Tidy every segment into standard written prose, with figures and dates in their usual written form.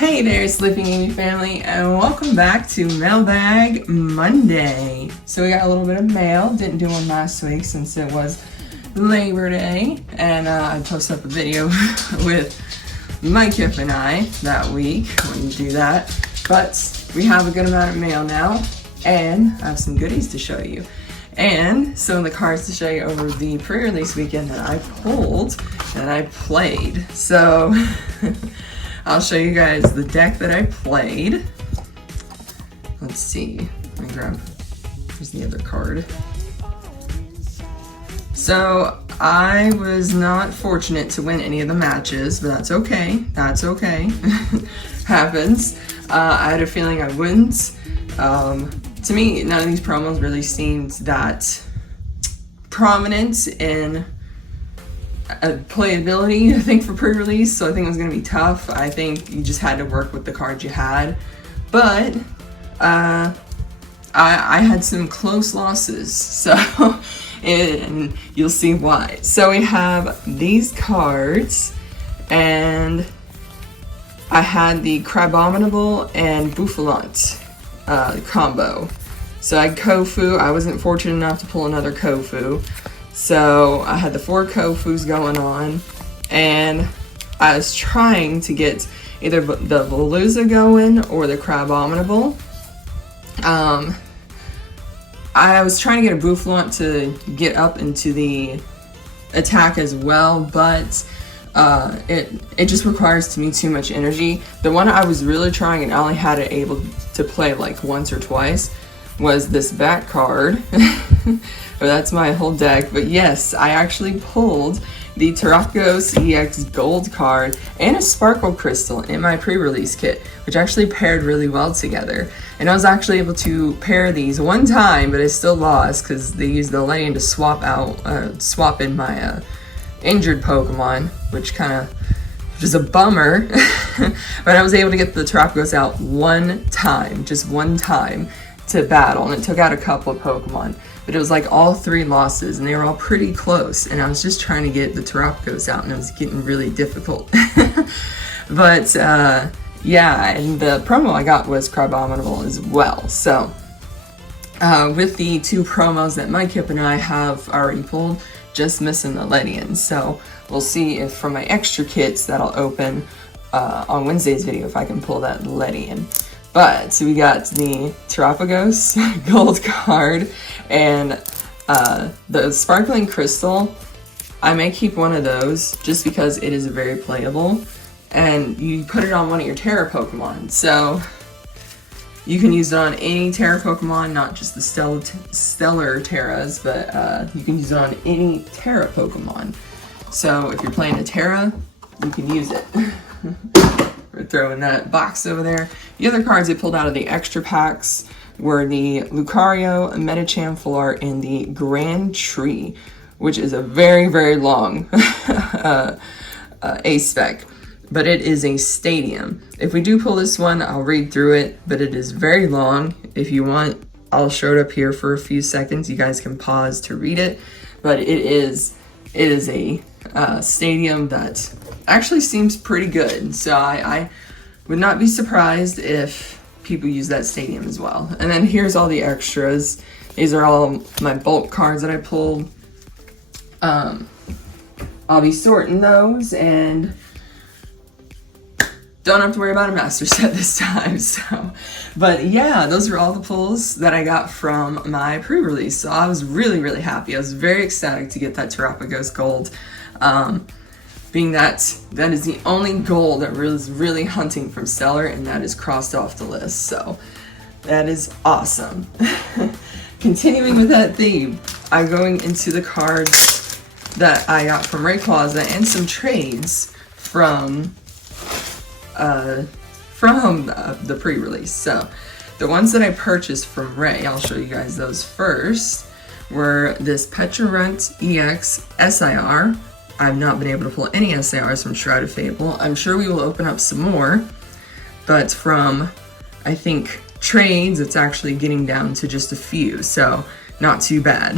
Hey there, Sleeping Amy family, and welcome back to Mailbag Monday. So we got a little bit of mail. Didn't do one last week since it was Labor Day, and I posted up a video with my Kip and I that week when you do that. But we have a good amount of mail now, and I have some goodies to show you. And some of the cards to show you over the pre-release weekend that I pulled and I played. So I'll show you guys the deck that I played. Let's see. Let me grab, here's the other card. So I was not fortunate to win any of the matches, but that's okay. That's okay. Happens. I had a feeling I wouldn't. To me, none of these promos really seemed that prominent in playability, I think, for pre-release, so I think it was going to be tough. I think you just had to work with the cards you had, but I had some close losses, so and you'll see why. So we have these cards, and I had the Crabominable and Bouffalant combo. So I had Kofu. I wasn't fortunate enough to pull another Kofu. So I had the 4 Kofus going on, and I was trying to get either the Veluza going or the Crabominable. I was trying to get a Bouffalant to get up into the attack as well, but it just requires to me too much energy. The one I was really trying and I only had it able to play like once or twice was this back card. But that's my whole deck. But yes, I actually pulled the Terapagos EX Gold card and a Sparkle Crystal in my pre-release kit, which actually paired really well together. And I was actually able to pair these one time, but I still lost because they used the Lane to swap in my injured Pokemon, which is a bummer. But I was able to get the Terapagos out one time, just one time, to battle, and it took out a couple of Pokemon. But it was like all 3 losses, and they were all pretty close, and I was just trying to get the Terapagos out, and it was getting really difficult. But yeah, and the promo I got was Crabominable as well. So with the 2 promos that my Kip and I have already pulled, just missing the Ledian. So we'll see if from my extra kits that'll open on Wednesday's video if I can pull that Ledian. But so we got the Terapagos Gold card and the Sparkling Crystal. I may keep one of those just because it is very playable, and you put it on one of your Terra Pokemon. So you can use it on any Terra Pokemon, not just the Stellar Terras, but you can use it on any Terra Pokemon. So if you're playing a Terra, you can use it. We're throwing that box over there. The other cards I pulled out of the extra packs were the Lucario, Medicham, Full and the Grand Tree, which is a very, very long A-spec. But it is a stadium. If we do pull this one, I'll read through it, but it is very long. If you want, I'll show it up here for a few seconds. You guys can pause to read it. But it is a stadium that actually seems pretty good. So I would not be surprised if people use that stadium as well. And then here's all the extras. These are all my bulk cards that I pulled. I'll be sorting those and don't have to worry about a master set this time. So, but yeah, those are all the pulls that I got from my pre-release. So I was really, really happy. I was very ecstatic to get that Terapagos Gold. Being that is the only goal that was really hunting from Stellar, and that is crossed off the list. So that is awesome. Continuing with that theme, I'm going into the cards that I got from Rayquaza and some trades from the pre-release. So the ones that I purchased from Ray, I'll show you guys those first, were this Petrarunt EX SIR. I've not been able to pull any SIRs from Shrouded Fable. I'm sure we will open up some more, but from, I think, trades, it's actually getting down to just a few, so not too bad.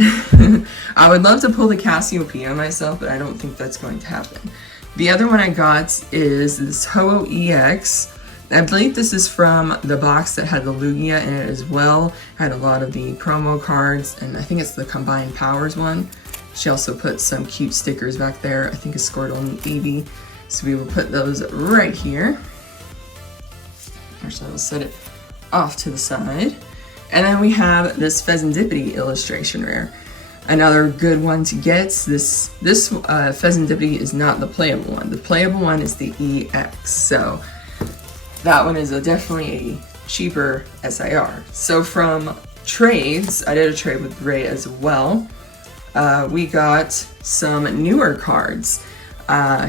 I would love to pull the Cassiopeia myself, but I don't think that's going to happen. The other one I got is this Ho-Oh EX I believe this is from the box that had the Lugia in it as well. Had a lot of the promo cards, and I think it's the Combined Powers one. She also put some cute stickers back there. I think a Squirtle and Eevee. So we will put those right here. Actually, I'll set it off to the side. And then we have this Pheasantipity illustration rare. Another good one to get. This Pheasantipity is not the playable one. The playable one is the EX. So that one is definitely a cheaper SIR. So from trades, I did a trade with Ray as well. We got some newer cards.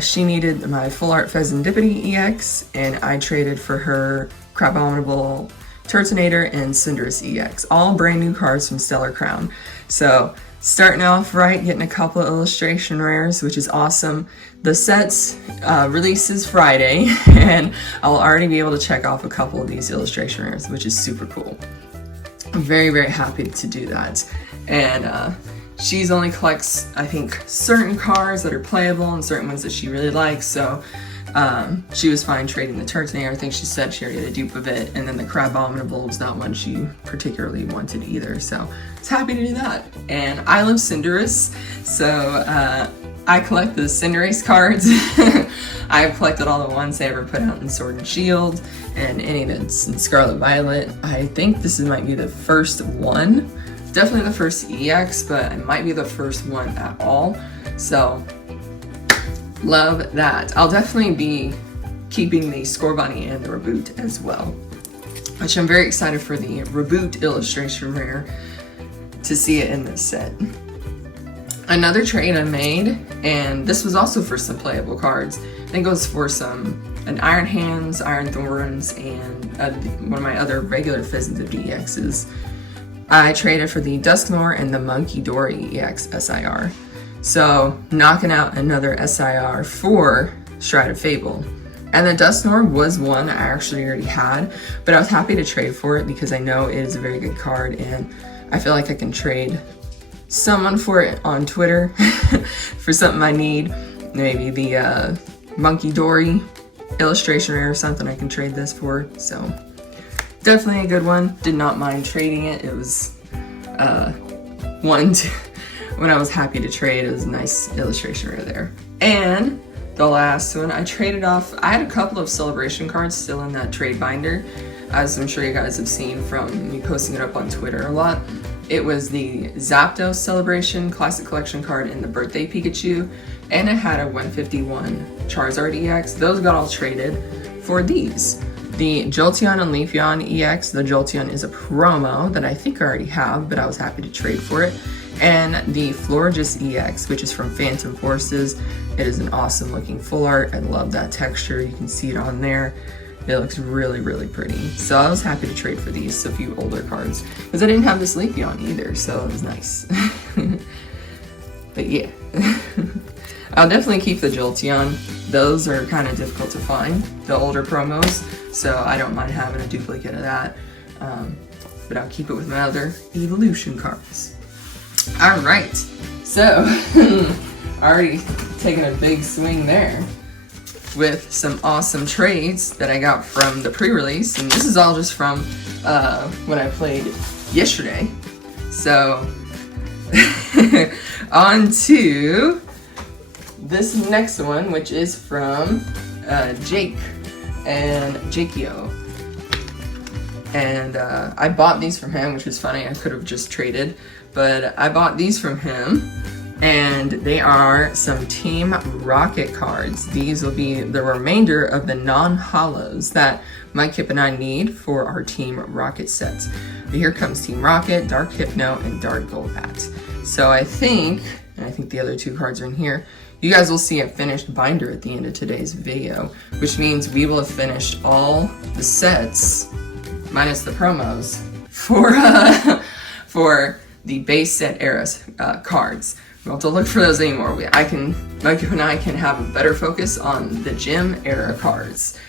She needed my Full Art Pheasantipity EX, and I traded for her Crabominable Turtonator and Cinderace EX. All brand new cards from Stellar Crown. So starting off right, getting a couple of illustration rares, which is awesome. The sets releases Friday, and I'll already be able to check off a couple of these illustration rares, which is super cool. I'm very, very happy to do that. And she's only collects, I think, certain cards that are playable and certain ones that she really likes, so she was fine trading the Turtonator. I think she said she already had a dupe of it, and then the Crabominable was not one she particularly wanted either, so I was happy to do that. And I love Cinderace, so I collect the Cinderace cards. I've collected all the ones they ever put out in Sword and Shield, and any that's in Scarlet Violet. I think this might be the first one. Definitely the first EX, but it might be the first one at all. So, love that. I'll definitely be keeping the Scorbunny and the Reboot as well, which I'm very excited for the Reboot illustration rare to see it in this set. Another trade I made, and this was also for some playable cards. I think it was for an Iron Hands, Iron Thorns, and one of my other regular Pheasantipity EXs. I traded for the Dusknoir and the Monkey Dory EX SIR. So, knocking out another SIR for Stride of Fable. And the Dusknoir was one I actually already had, but I was happy to trade for it because I know it is a very good card, and I feel like I can trade someone for it on Twitter for something I need. Maybe the Monkey Dory illustration rare or something I can trade this for, so definitely a good one. Did not mind trading it. It was one when I was happy to trade. It was a nice illustration rare there. And the last one, I traded off. I had a couple of celebration cards still in that trade binder, as I'm sure you guys have seen from me posting it up on Twitter a lot. It was the Zapdos Celebration Classic Collection card in the Birthday Pikachu, and it had a 151 Charizard EX. Those got all traded for these. The Jolteon and Leafeon EX. The Jolteon is a promo that I think I already have, but I was happy to trade for it. And the Florges EX, which is from Phantom Forces. It is an awesome looking full art. I love that texture. You can see it on there. It looks really, really pretty. So I was happy to trade for these, a few older cards. Because I didn't have this Leafeon either, so it was nice. But yeah. I'll definitely keep the Jolteon. Those are kind of difficult to find, the older promos, so I don't mind having a duplicate of that. But I'll keep it with my other evolution cards. Alright, so already taking a big swing there with some awesome trades that I got from the pre-release, and this is all just from when I played yesterday. So on to this next one, which is from Jake and Jakio. And I bought these from him, which is funny. I could have just traded, but I bought these from him. And they are some Team Rocket cards. These will be the remainder of the non-holos that Mike Kip and I need for our Team Rocket sets. But here comes Team Rocket, Dark Hypno, and Dark Golbat. So I think the other two cards are in here. You guys will see a finished binder at the end of today's video, which means we will have finished all the sets, minus the promos, for the base set era cards. We don't have to look for those anymore. Mike and I can have a better focus on the Gym era cards.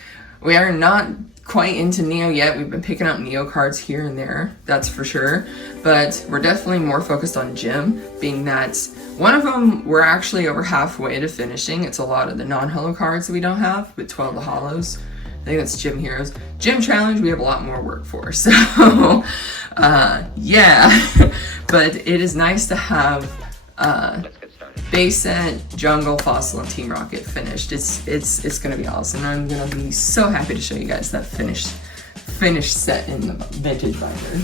We are not quite into Neo yet. We've been picking up Neo cards here and there, that's for sure. But we're definitely more focused on Gym, being that one of them we're actually over halfway to finishing. It's a lot of the non-holo cards that we don't have, with 12 of the holos. think that's Gym Heroes. Gym Challenge, we have a lot more work for. So, yeah. But it is nice to have base set, Jungle, Fossil, and Team Rocket finished. It's gonna be awesome. I'm gonna be so happy to show you guys that finished set in the vintage binder.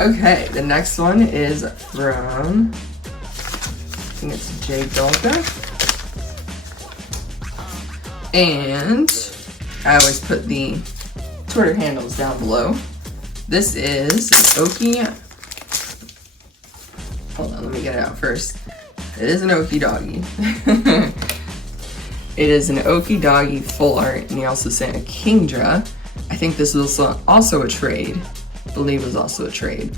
Okay, the next one is from, I think it's J Golga. And I always put the Twitter handles down below. This is an Oki. Hold on, let me get it out first. It is an Okie Doggy. It is an Okie Doggy full art, and he also sent a Kingdra. I think this was also a trade. I believe it was also a trade.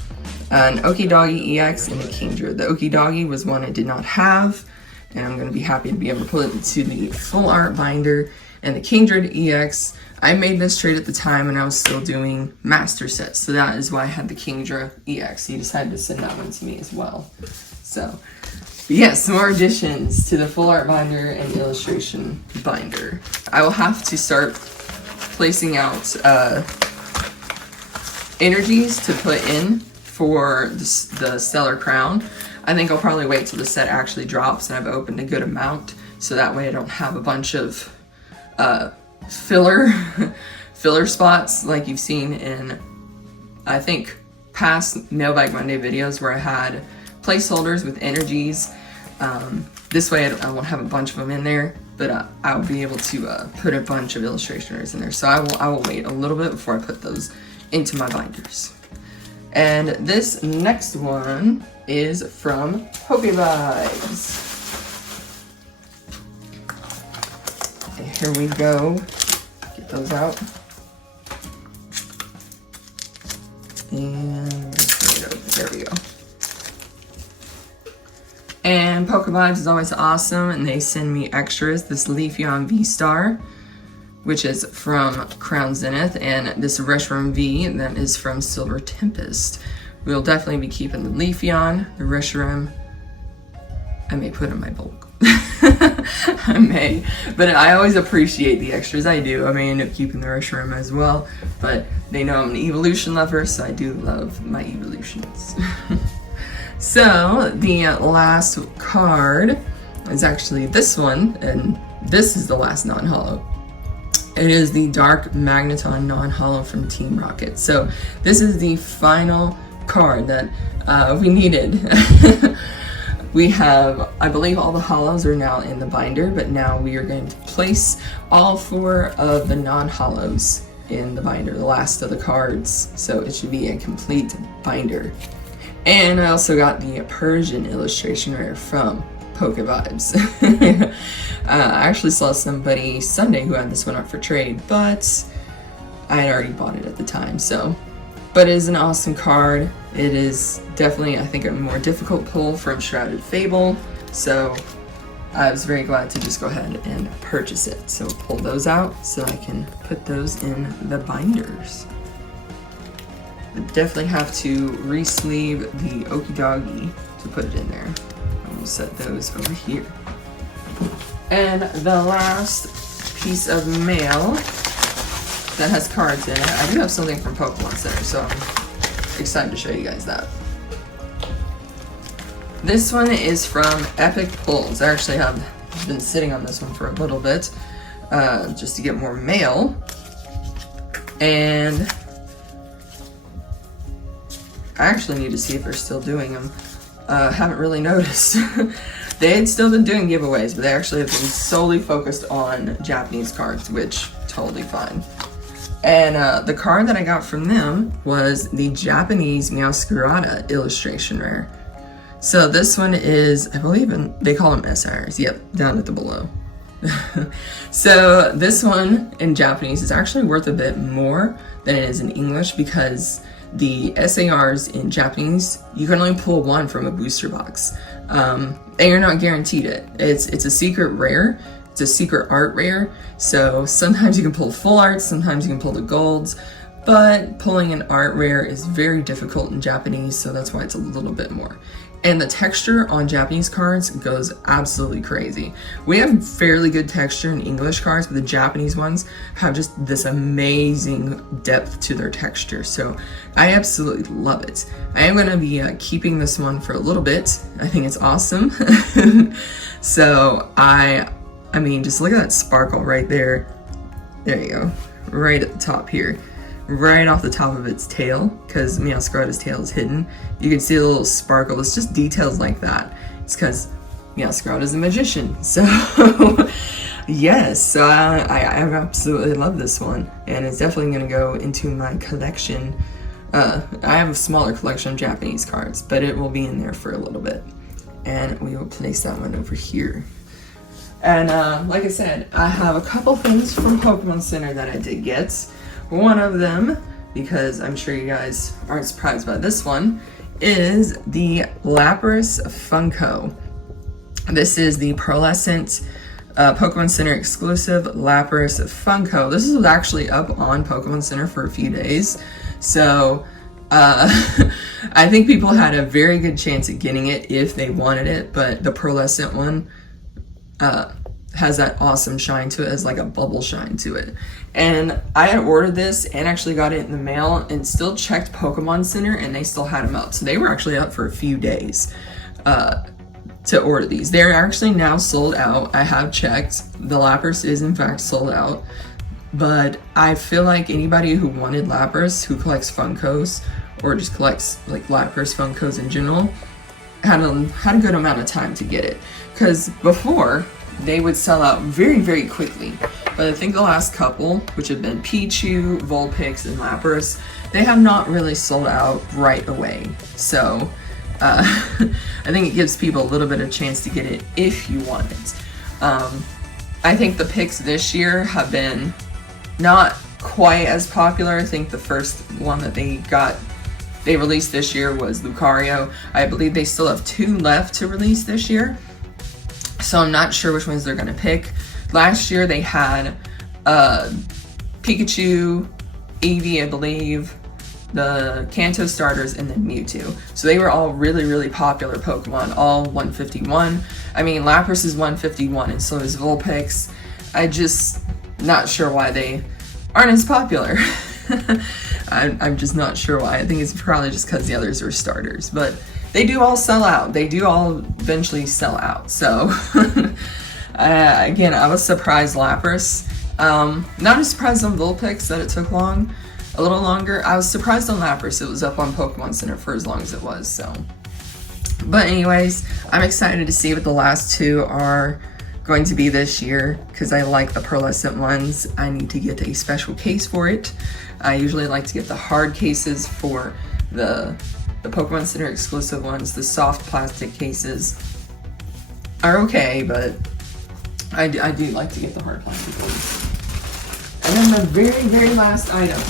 An Okie Doggy EX and a Kingdra. The Okie Doggy was one I did not have, and I'm going to be happy to be able to put it into the full art binder. And the Kingdra EX, I made this trade at the time and I was still doing master sets, so that is why I had the Kingdra EX. He decided to send that one to me as well. So, but yes, more additions to the full art binder and illustration binder. I will have to start placing out energies to put in for the Stellar Crown. I think I'll probably wait till the set actually drops and I've opened a good amount, so that way I don't have a bunch of filler spots like you've seen in, I think, past Mailbag Monday videos where I had placeholders with energies. This way I won't have a bunch of them in there, but I'll be able to put a bunch of illustrationers in there. So I will wait a little bit before I put those into my binders. And this next one is from Vibes. Here we go. Get those out. And there we go. And Vibes is always awesome, and they send me extras. This Leafeon V-Star, which is from Crown Zenith, and this Reshiram V, that is from Silver Tempest. We'll definitely be keeping the Leafeon, the Reshiram. I may put in my bulk. I may, but I always appreciate the extras. I do. I may end up keeping the Reshiram as well, but they know I'm an evolution lover, so I do love my evolutions. So the last card is actually this one, and this is the last non-holo. It is the Dark Magneton non-holo from Team Rocket. So this is the final card that we needed. We have, I believe all the holos are now in the binder, but now we are going to place all 4 of the non-holos in the binder, the last of the cards. So it should be a complete binder. And I also got the Persian illustration rare from Vibes. I actually saw somebody Sunday who had this one up for trade, but I had already bought it at the time, so. But it is an awesome card. It is definitely, I think, a more difficult pull from Shrouded Fable, so I was very glad to just go ahead and purchase it. So pull those out so I can put those in the binders. I definitely have to re-sleeve the Okie Doggy to put it in there. And we'll set those over here. And the last piece of mail that has cards in it, I do have something from Pokemon Center, so I'm excited to show you guys that. This one is from Epic Pulls. I actually have been sitting on this one for a little bit, just to get more mail. And I actually need to see if they're still doing them. Haven't really noticed. They had still been doing giveaways, but they actually have been solely focused on Japanese cards, which totally fine. And the card that I got from them was the Japanese Meowscarada illustration rare. So this one is, I believe they call them SRs. Yep, down at the below. So this one in Japanese is actually worth a bit more than it is in English, because the SARs in Japanese, you can only pull 1 from a booster box. And you're not guaranteed it. It's a secret rare. It's a secret art rare. So sometimes you can pull full arts, sometimes you can pull the golds, but pulling an art rare is very difficult in Japanese, so that's why it's a little bit more. And the texture on Japanese cards goes absolutely crazy. We have fairly good texture in English cards, but the Japanese ones have just this amazing depth to their texture. So I absolutely love it. I am going to be keeping this one for a little bit. I think it's awesome. So I mean, just look at that sparkle right there. There you go. Right at the top here. Right off the top of its tail, because Meowscarada's tail is hidden. You can see a little sparkle. It's just details like that. It's because Meowscarada's a magician. So, yes, so I absolutely love this one. And it's definitely going to go into my collection. I have a smaller collection of Japanese cards, but it will be in there for a little bit. And we will place that one over here. And like I said, I have a couple things from Pokemon Center that I did get. One of them, because I'm sure you guys aren't surprised by this one, is the Lapras Funko. This is the pearlescent Pokemon Center exclusive Lapras Funko. This is actually up on Pokemon Center for a few days. So I think people had a very good chance at getting it if they wanted it, but the pearlescent one has that awesome shine to it, has like a bubble shine to it. And I had ordered this and actually got it in the mail and still checked Pokemon Center and they still had them up. So they were actually up for a few days to order these. They're actually now sold out. I have checked. The Lapras is in fact sold out. But I feel like anybody who wanted Lapras, who collects Funkos, or just collects like Lapras Funkos in general, had a good amount of time to get it. Because before, they would sell out very, very quickly. But I think the last couple, which have been Pichu, Vulpix, and Lapras, they have not really sold out right away. So I think it gives people a little bit of chance to get it if you want it. I think the picks this year have been not quite as popular. I think the first one that they released this year was Lucario. I believe they still have 2 left to release this year. So I'm not sure which ones they're going to pick. Last year they had Pikachu, Eevee, I believe, the Kanto starters, and then Mewtwo. So they were all really, really popular Pokemon, all 151. I mean, Lapras is 151 and so is Vulpix. I just not sure why they aren't as popular. I'm just not sure why. I think it's probably just because the others are starters, but they do all sell out. They do all eventually sell out. So, again, I was surprised Lapras. Not as surprised on Vulpix that it took a little longer. I was surprised on Lapras. It was up on Pokemon Center for as long as it was, so. But anyways, I'm excited to see what the last 2 are going to be this year, because I like the pearlescent ones. I need to get a special case for it. I usually like to get the hard cases for the Pokemon Center exclusive ones. The soft plastic cases are okay, but I do like to get the hard plastic ones. And then the very, very last item.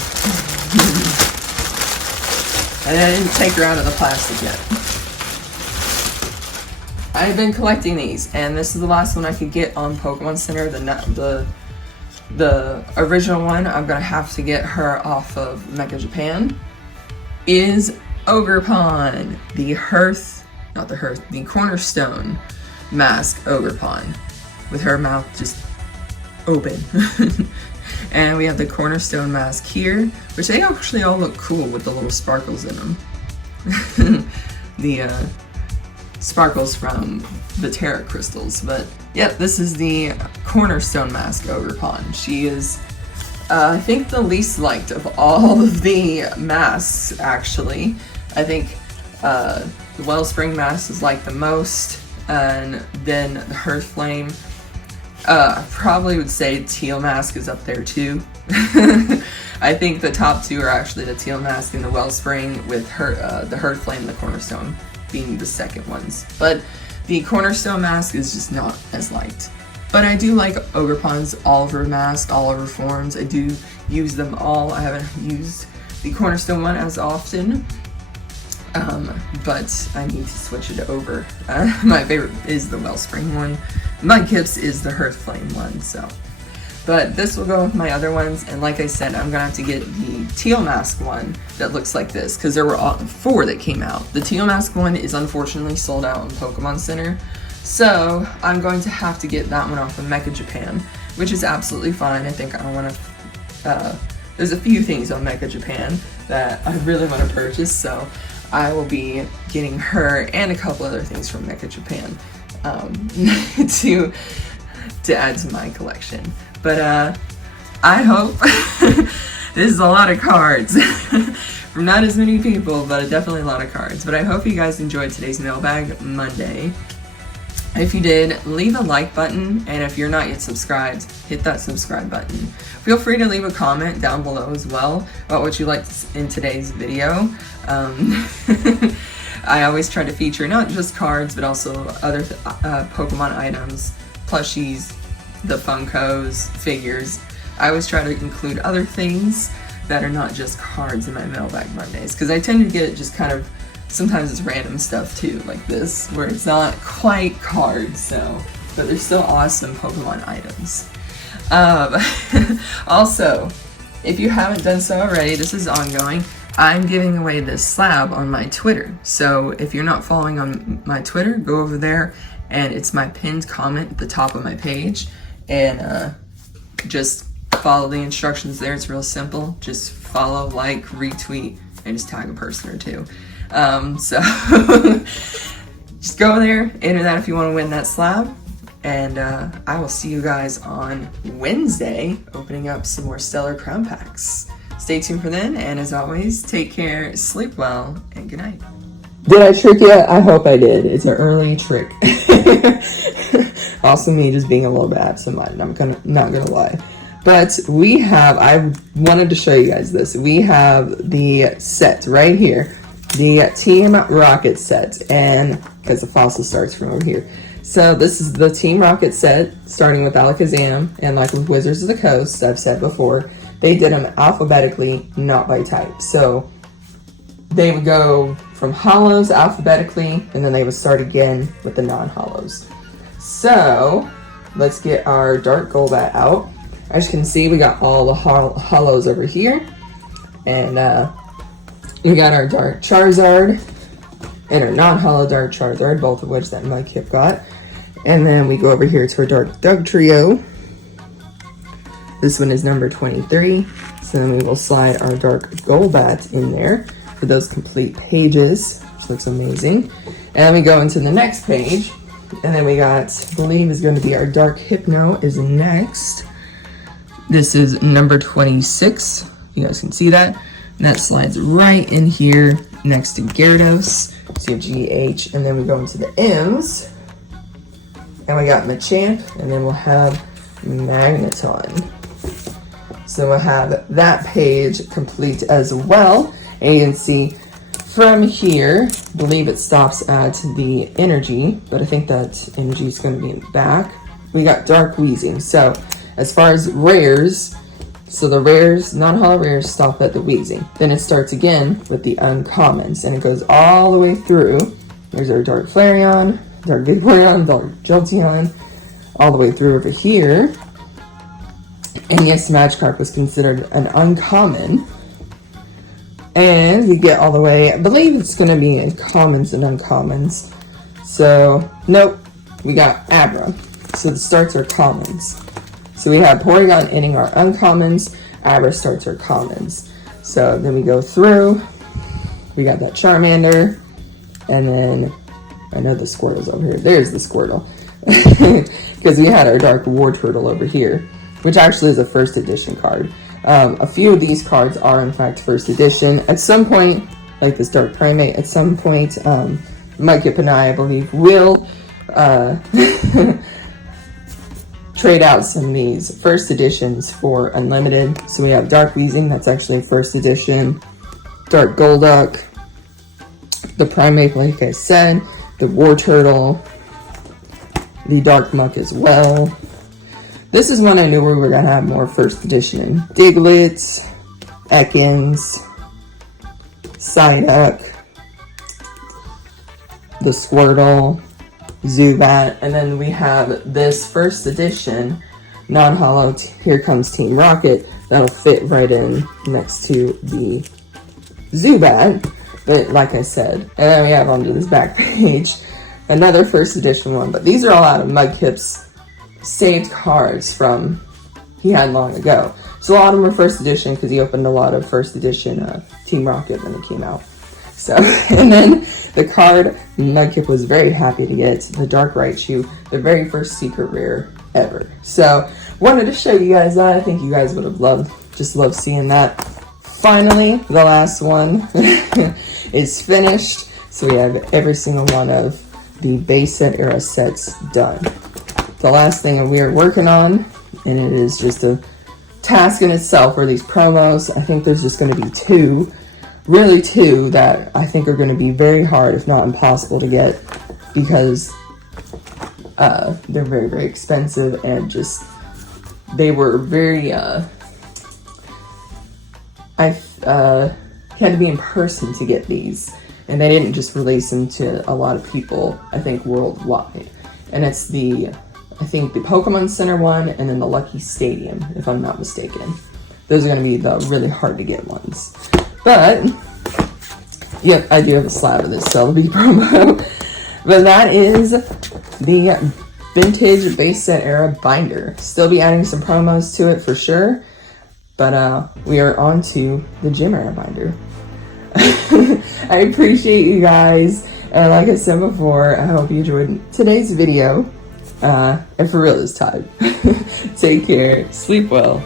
And I didn't take her out of the plastic yet. I've been collecting these, and this is the last one I could get on Pokemon Center. The original one, I'm gonna have to get her off of Mega Japan, is Ogerpon, the Cornerstone mask Ogerpon, with her mouth just open. And we have the Cornerstone mask here, which they actually all look cool with the little sparkles in them. The sparkles from the Terra crystals. But yep, this is the Cornerstone mask Ogerpon. She is I think the least liked of all of the masks, actually. I think the Wellspring mask is liked the most, and then the Hearth Flame. I probably would say Teal mask is up there too. I think the top 2 are actually the Teal mask and the Wellspring, with the Hearth Flame and the Cornerstone being the second ones. But the Cornerstone mask is just not as liked. But I do like Ogerpon's all of her masks, all of her forms. I do use them all. I haven't used the Cornerstone one as often, but I need to switch it over. My favorite is the Wellspring one. My Kips is the Hearth Flame one, so. But this will go with my other ones, and like I said, I'm gonna have to get the teal mask one that looks like this, because there were 4 that came out. The teal mask one is unfortunately sold out in Pokemon Center, so I'm going to have to get that one off of Mecha Japan, which is absolutely fine. I think I want to, there's a few things on Mecha Japan that I really want to purchase, so I will be getting her and a couple other things from Mecha Japan to add to my collection. But I hope this is a lot of cards from not as many people, but definitely a lot of cards. But I hope you guys enjoyed today's Mailbag Monday. If you did, leave a like button, and if you're not yet subscribed, hit that subscribe button. Feel free to leave a comment down below as well about what you liked in today's video. I always try to feature not just cards, but also other Pokemon items, plushies, the Funkos, figures. I always try to include other things that are not just cards in my Mailbag Mondays, because I tend to get just kind of, sometimes it's random stuff too, like this, where it's not quite cards, so, but they're still awesome Pokemon items. Also, if you haven't done so already, this is ongoing, I'm giving away this slab on my Twitter. So if you're not following on my Twitter, go over there, and it's my pinned comment at the top of my page, and just follow the instructions there. It's real simple. Just follow, like, retweet, and just tag a person or two. So just go there, enter that if you want to win that slab, and I will see you guys on Wednesday opening up some more Stellar Crown Packs. Stay tuned for then, and as always, take care, sleep well, and good night. Did I trick you? I hope I did. It's an early trick. Also me just being a little bit absent-minded, not gonna lie. But we have, I wanted to show you guys this. We have the set right here, the Team Rocket set, and because the fossil starts from over here. So this is the Team Rocket set, starting with Alakazam, and like with Wizards of the Coast, I've said before, they did them alphabetically, not by type. So they would go from hollows alphabetically, and then they would start again with the non-hollows. So let's get our Dark Golbat out. As you can see, we got all the hollows over here, and we got our Dark Charizard and our non-hollow Dark Charizard, both of which that Mudkip got. And then we go over here to our Dark Dugtrio. This one is number 23. So then we will slide our Dark Golbat in there for those complete pages, which looks amazing. And then we go into the next page, and then we got, I believe is going to be our Dark Hypno is next. This is number 26. You guys can see that. And that slides right in here next to Gyarados. So you have GH, and then we go into the M's. And we got Machamp, and then we'll have Magneton. So we'll have that page complete as well. And you can see from here, I believe it stops at the energy, but I think that energy is going to be in the back. We got Dark Weezing. So as far as rares, so the rares, non-hollow rares stop at the Weezing. Then it starts again with the uncommons, and it goes all the way through. There's our Dark Flareon, Dark Vaporeon, Dark Jolteon, all the way through over here. And yes, Magikarp was considered an uncommon. And we get all the way, I believe it's going to be in commons and uncommons. So, nope, we got Abra. So the starts are commons. So we have Porygon ending our uncommons, Abra starts our commons. So then we go through, we got that Charmander, and then, I know the Squirtle's over here. There's the Squirtle. Because we had our Dark War Turtle over here, which actually is a first edition card. A few of these cards are in fact first edition. At some point, like this Dark Primate, at some point, Mudkip and I believe, will trade out some of these first editions for unlimited. So we have Dark Weezing, that's actually first edition. Dark Golduck, the Primate, like I said, the War Turtle, the Dark Muck as well. This is one I knew we were going to have more first edition in. Diglett, Ekans, Psyduck, the Squirtle, Zubat, and then we have this first edition non-hollow Here Comes Team Rocket that'll fit right in next to the Zubat. But like I said, and then we have onto this back page another first edition one, but these are all out of Mudkip's saved cards from he had long ago. So a lot of them were first edition because he opened a lot of first edition Team Rocket when it came out. So, and then the card Mudkip was very happy to get, the Dark Raichu, the very first secret rare ever. So wanted to show you guys that. I think you guys would have loved seeing that. Finally, the last one is finished. So we have every single one of the base set era sets done. The last thing we are working on, and it is just a task in itself, are these promos. I think there's just going to be two, really two, that I think are going to be very hard, if not impossible to get, because they're very, very expensive, and just, they were very, had to be in person to get these, and they didn't just release them to a lot of people, I think worldwide. And it's the Pokemon Center one, and then the Lucky Stadium, if I'm not mistaken. Those are going to be the really hard to get ones. But, yep, I do have a slab of this Celebi promo. But that is the vintage base set era binder. Still be adding some promos to it for sure. But we are on to the gym era binder. I appreciate you guys. And like I said before, I hope you enjoyed today's video. And for real this time. Take care. Sleep well.